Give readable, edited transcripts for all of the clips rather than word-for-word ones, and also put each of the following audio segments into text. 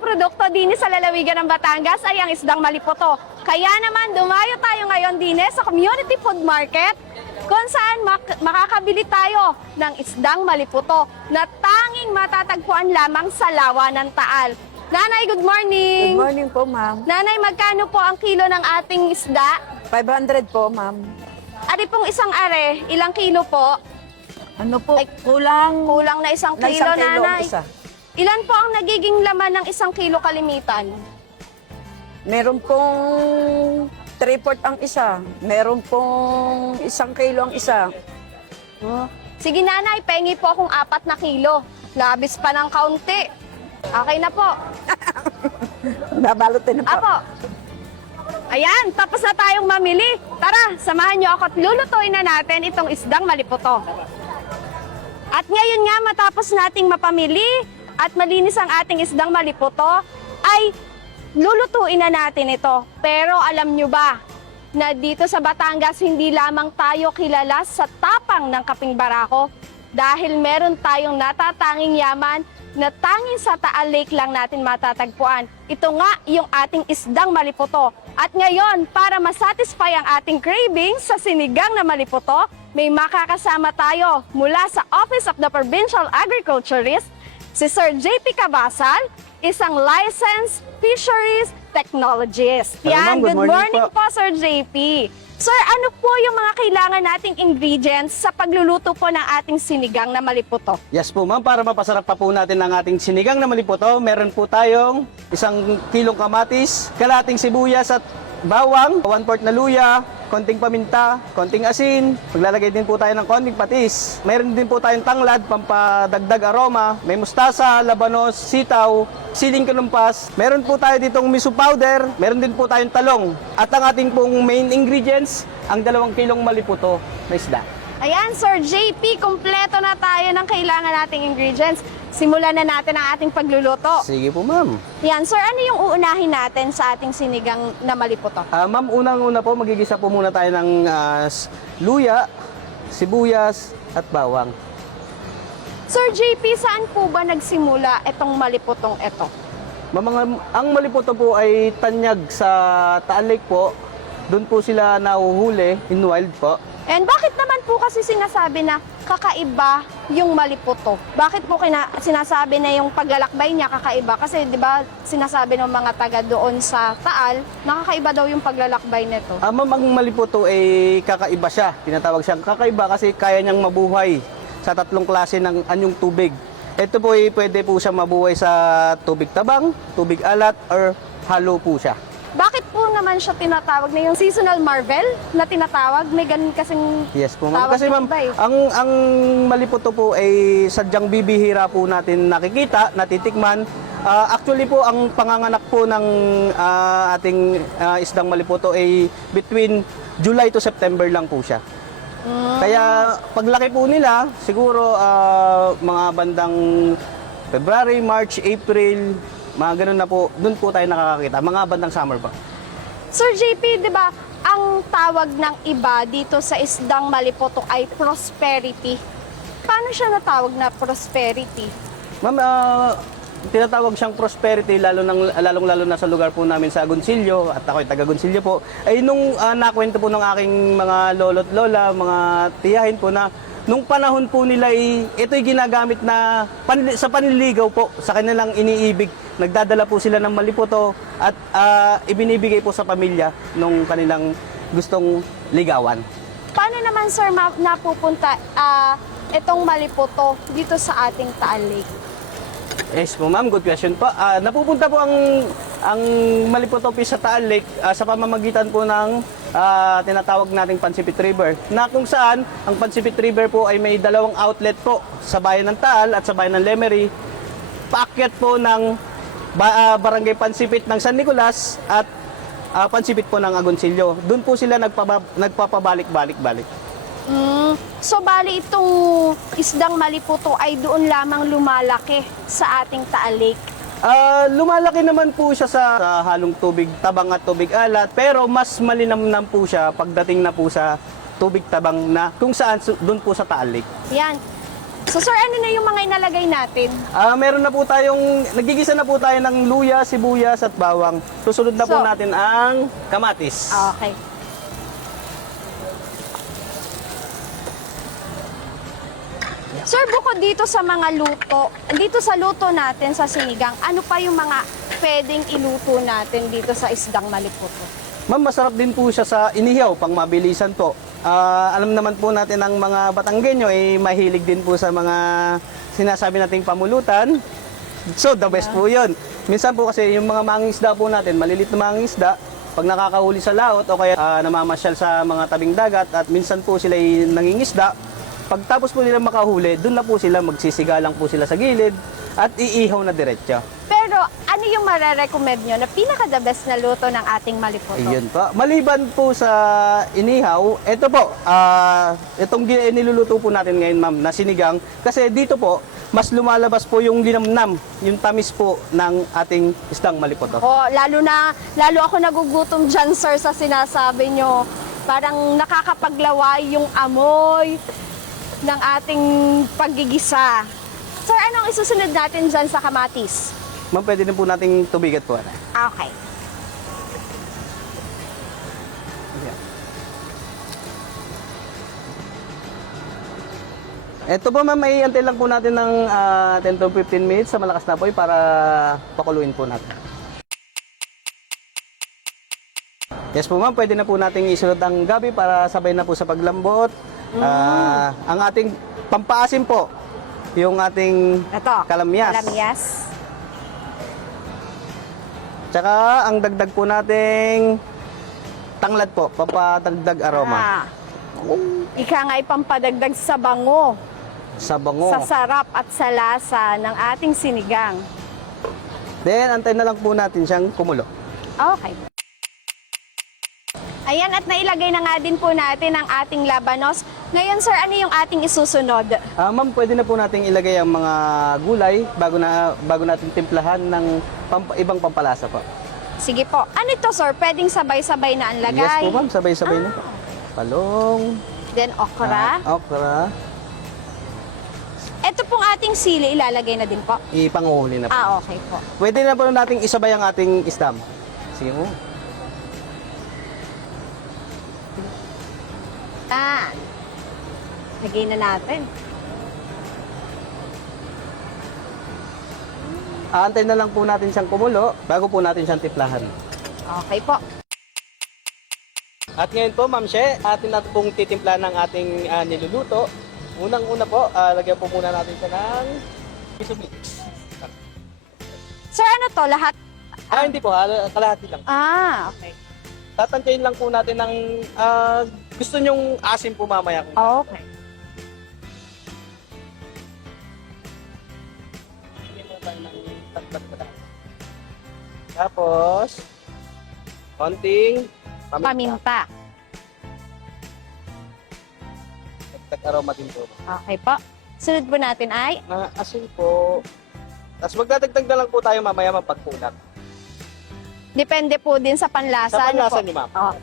nating produkto din sa lalawigan ng Batangas ay ang isdang maliputo. Kaya naman dumayo tayo ngayon din sa Community Food Market kung saan makakabili tayo ng isdang maliputo na tanging matatagpuan lamang sa Lawa ng Taal. Nanay, good morning! Good morning po, ma'am. Nanay, magkano po ang kilo ng ating isda? 500 po, ma'am. Ari pong isang are, ilang kilo po? Ano po? Kulang. Kulang na isang kilo, nanay. Isa. Ilan po ang nagiging laman ng isang kilo kalimitan? Meron pong 3/4 ang isa. Meron pong 1 kilo ang isa. Sige nanay, pengi po akong 4 na kilo. Labis pa ng kaunti. Okay na po. Babalutin na po. Apo. Ayan, tapos na tayong mamili. Tara, samahan niyo ako at lulutuin na natin itong isdang maliputo. At ngayon nga, matapos nating mapamili at malinis ang ating isdang maliputo, ay lulutuin na natin ito. Pero alam nyo ba na dito sa Batangas, hindi lamang tayo kilala sa tapang ng kaping barako dahil meron tayong natatanging yaman na tanging sa Taal Lake lang natin matatagpuan. Ito nga yung ating isdang maliputo. At ngayon, para masatisfy ang ating cravings sa sinigang na maliputo, may makakasama tayo mula sa Office of the Provincial Agriculturist, si Sir JP Cabasal, isang licensed fisheries technologist. Hello, Yan, ma'am. good Good morning morning po, Sir JP. Sir, ano po yung mga kailangan nating ingredients sa pagluluto po ng ating sinigang na maliputo? Yes po ma'am, para mapasarap pa po natin ang ating sinigang na maliputo, meron po tayong 1 kilong kamatis, kalating sibuyas at bawang, 1/4 na luya, konting paminta, konting asin, maglalagay din po tayo ng konting patis. Meron din po tayong tanglad, pampadagdag aroma, may mustasa, labanos, sitaw, siling kanumpas. Meron po tayo ditong miso powder, meron din po tayong talong. At ang ating pong main ingredients, ang 2 kilong maliputo na isda. Ayan, Sir JP, kumpleto na tayo ng kailangan nating ingredients. Simulan na natin ang ating pagluluto. Sige po ma'am. Yan, Sir, ano yung uunahin natin sa ating sinigang na maliputo? Ma'am, unang-una po, magigisa po muna tayo ng luya, sibuyas, at bawang. Sir JP, saan po ba nagsimula itong maliputong ito? Ang maliputo po ay tanyag sa Taal Lake po. Doon po sila nahuhuli in wild po. And bakit naman po kasi sinasabi na kakaiba yung maliputo? Bakit po sinasabi na yung paglalakbay niya kakaiba? Kasi di ba sinasabi ng mga taga doon sa Taal, nakakaiba daw yung paglalakbay nito. Ma'am, ang maliputo ay kakaiba siya. Tinatawag siyang kakaiba kasi kaya niyang mabuhay sa 3 klase ng anyong tubig. Ito po ay pwede po siya mabuhay sa tubig tabang, tubig alat, or halo po siya. Bakit po naman siya tinatawag na yung seasonal marvel na tinatawag? May ganun kasing Yes po ma'am. tawag Kasi ma'am, yung iba eh. ang maliputo po ay sadyang bibihira po natin nakikita, natitikman. Actually po, ang panganganak po ng ating isdang maliputo ay between July to September lang po siya. Kaya paglaki po nila, siguro mga bandang February, March, April, mga ganun na po, doon po tayo nakakakita, mga bandang summer pa. Sir JP, di ba, ang tawag ng iba dito sa isdang maliputo ay prosperity. Paano siya natawag na prosperity? Ma'am, tinatawag siyang prosperity lalong-lalo na sa lugar po namin sa Agoncillo, at ako'y taga Agoncillo po. Ay nung nakwento po ng aking mga lolo't lola, mga tiyahin po na nung panahon po nila ito'y ginagamit na sa panliligaw po, sa kanilang iniibig. Nagdadala po sila ng maliputo at ibinibigay po sa pamilya nung kanilang gustong ligawan. Paano naman, sir, napupunta itong maliputo dito sa ating Taal Lake? Yes po ma'am, good question po. Napupunta po ang maliputo po sa Taal Lake sa pamamagitan po ng tinatawag nating Pansipit River, na kung saan ang Pansipit River po ay may 2 outlet po sa bayan ng Taal at sa bayan ng Lemery. Paakyat po ng Barangay Pansipit ng San Nicolas at Pansipit po ng Agoncillo. Doon po sila nagpapabalik-balik-balik. So, bali itong isdang maliputo ay doon lamang lumalaki sa ating Taal Lake. Lumalaki naman po siya sa halong tubig tabang at tubig alat, pero mas malinamnam po siya pagdating na po sa tubig tabang na kung saan doon po sa Taal Lake. Yan. So sir, ano na yung mga inalagay natin? Meron na po tayong, nagigisa na po tayo ng luya, sibuyas at bawang. Susunod na po So, natin ang kamatis. Okay. Sir, bukod dito sa mga luto, dito sa luto natin sa sinigang, ano pa yung mga pwedeng iluto natin dito sa isdang maliputo? Ma'am, masarap din po siya sa inihaw, pang mabilisan po. Alam naman po natin ang mga Batanggenyo ay mahilig din po sa mga sinasabi nating pamulutan. So, the best po yun. Minsan po kasi yung mga mangingisda po natin, malilit na mangingisda, pag nakakahuli sa laot o kaya namamasyal sa mga tabing dagat at minsan po sila ay nangingisda, pagtapos po nila makahuli, doon na po sila magsisigalang po sila sa gilid at iihaw na diretso. Pero ano yung marerecommend nyo na pinaka-the best na luto ng ating maliputo? Ayun po. Maliban po sa inihaw, ito po, itong niluluto po natin ngayon, ma'am, na sinigang. Kasi dito po, mas lumalabas po yung linamnam, yung tamis po ng ating isdang maliputo. Oh, lalo ako nagugutom dyan, sir, sa sinasabi nyo. Parang nakakapaglaway yung amoy ng ating paggigisa. Sir, anong isusunod natin dyan sa kamatis? Ma'am, pwede din po nating tubigat po. Okay. Ito po, ma'am, may antay lang po natin ng 10 to 15 minutes sa malakas na apoy para pakuluin po natin. Yes po, ma'am, pwede na po nating isunod ang gabi para sabay na po sa paglambot. Ang ating pampaasim po, yung ating Ito. kalamyas. Kalamyas. Tsaka ang dagdag po nating tanglad po, pampadagdag aroma. Ika nga ipampadagdag sa bango, Sa bango. sa sarap at sa lasa ng ating sinigang. Then, antay na lang po natin siyang kumulo. Okay. Ayan, at nailagay na nga din po natin ang ating labanos. Ngayon, sir, ano yung ating isusunod? Ma'am, pwede na po nating ilagay ang mga gulay bago natin timplahan ng ibang pampalasa po. Sige po. Ano ito, sir? Pwedeng sabay-sabay na ang lagay? Yes po, ma'am. Sabay-sabay na po. Palong, Then, okra. okra, Ito pong ating sili, ilalagay na din po. ipanguhuli na po. Okay po. Pwede na po nating isabay ang ating isdam. Sige mo. Lagay na natin. Aantay na lang po natin siyang kumulo bago po natin siyang timplahan. Okay po. At ngayon po, Ma'am She, atin natin pong titimplahan ng ating niluluto. Unang-una po, lagyan po muna natin siya ng piso mix. Sir, ano to? Lahat? Hindi po, kalahati lang. Okay. Tatantiyain lang po natin ng gusto nyong asim po mamaya. Okay. Tapos, konting Paminta. Dagdag aroma din po. Okay po. Sunod po natin ay? Asin po. Tapos magdadagdag na lang po tayo mamaya mapagkulat. Depende po din sa panlasa. Sa panlasa ano po? ni ma'am. Oh.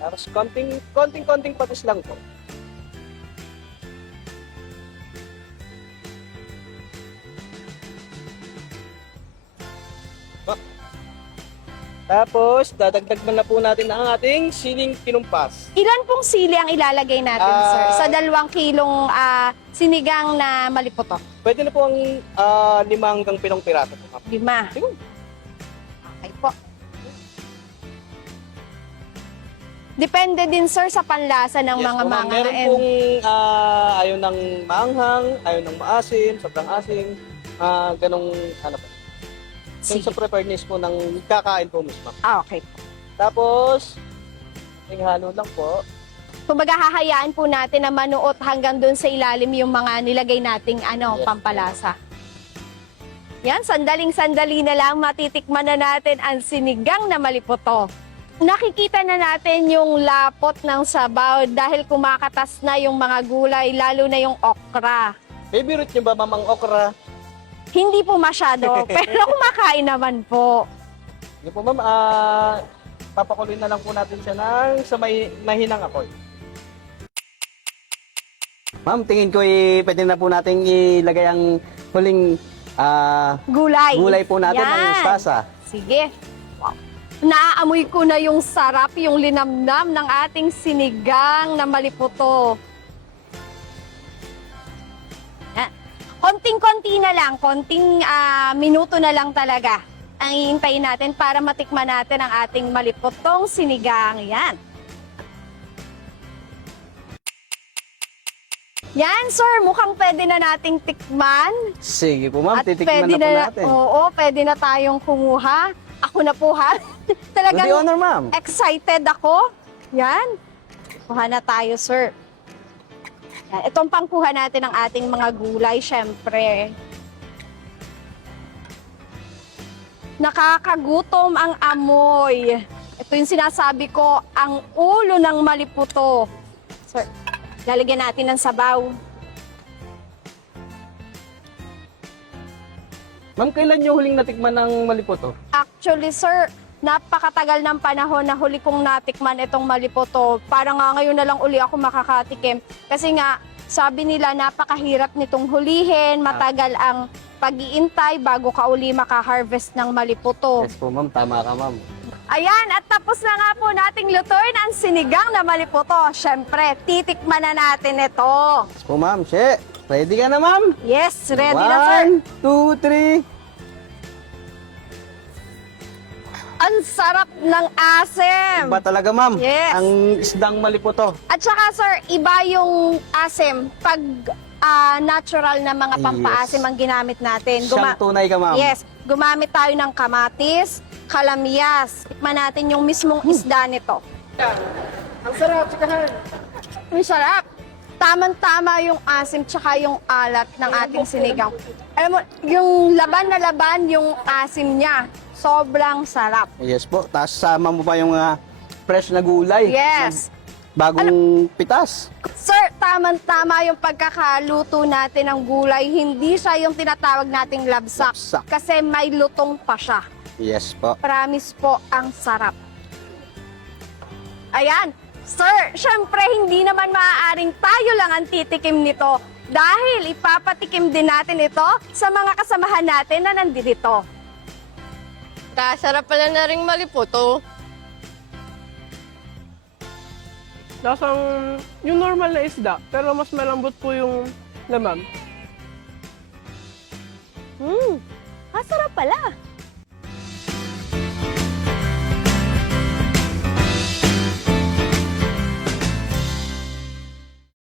Tapos konting patis lang po. Tapos, dadagdag na po natin ang ating siling pinumpas. Ilan pong sili ang ilalagay natin, sir? Sa 2 kilong sinigang na maliputo? Pwede na po ang 5 hanggang 7 piraso po. 5. Okay po. Depende din, sir, sa panlasa ng mga po, ma'am. mga Meron pong ayaw ng maanghang, ayaw ng maasim, sobrang asim, ganong ano po. So, Sige. sa preparedness po ng kakain po mismo. Okay. Tapos, halo lang po. Kumbaga, hahayaan po natin na manuot hanggang dun sa ilalim yung mga nilagay nating Yes. pampalasa. Yan, sandaling-sandali na lang matitikman na natin ang sinigang na maliputo. Nakikita na natin yung lapot ng sabaw dahil kumakatas na yung mga gulay, lalo na yung okra. Favorite nyo ba, mamang okra? Hindi po masyado, pero kumakain naman po. Hindi po, ma'am. Papakuloy na lang po natin siya sa mahinang apoy. Ma'am, tingin ko pwede na po nating ilagay ang huling Gulay. gulay po natin ng Yan. mustasa. Sige. Wow. Naaamoy ko na yung sarap, yung linamnam ng ating sinigang na maliputo. Yan. Konting-konti na lang, konting minuto na lang talaga ang iintayin natin para matikman natin ang ating maliputong sinigang. Yan. Yan, sir. Mukhang pwede na nating tikman. Sige po ma'am, At titikman pwede na po natin. Oo, pwede na tayong kumuha. Ako na po ha. Good Talagang honor ma'am. excited ako. Yan. Kuha na tayo, sir. Yan. Itong pangkuha natin ng ating mga gulay, syempre. Nakakagutom ang amoy. Ito yung sinasabi ko, ang ulo ng maliputo. Sir, lalagyan natin ng sabaw. Ma'am, kailan nyo huling natikman ng maliputo? Actually, sir, napakatagal ng panahon na huli kong natikman itong maliputo. Parang nga ngayon na lang uli ako makakatikim. Kasi nga, sabi nila napakahirap nitong hulihin, matagal ang pag-iintay bago ka uli makaharvest ng maliputo. Yes po ma'am, tama ka ma'am. Ayan, at tapos na nga po nating lutuin ang sinigang na maliputo. Siyempre, titikman na natin ito. Yes po ma'am, she. Ready ka na ma'am? Yes, ready na, sir. 1, 2, 3. Ang sarap ng asim. Iba talaga ma'am. Yes. Ang isdang maliputo. At saka, sir, iba yung asim pag natural na mga pampaasim ang ginamit natin. Siyang tunay ka ma'am. Yes, gumamit tayo ng kamatis, kalamyas. Tikman natin yung mismong isda nito. Ang sarap, tsikahan. Ang sarap. Tamang-tama yung asim tsaka yung alat ng ating sinigang. Alam mo, yung laban na laban yung asim niya. Sobrang sarap. Yes po. Tapos sama mo pa yung fresh na gulay. Yes. Bagong pitas. Sir, tamang-tama yung pagkakaluto natin ng gulay. Hindi siya yung tinatawag nating labsak. Labsak. Kasi may lutong pa siya. Yes po. Promise po, ang sarap. Ayan. Sir, syempre hindi naman maaaring tayo lang ang titikim nito dahil ipapatikim din natin ito sa mga kasamahan natin na nandito. Kasarap pala na rin maliputo. Lasang yung normal na isda, pero mas malambot po yung laman. Sarap pala.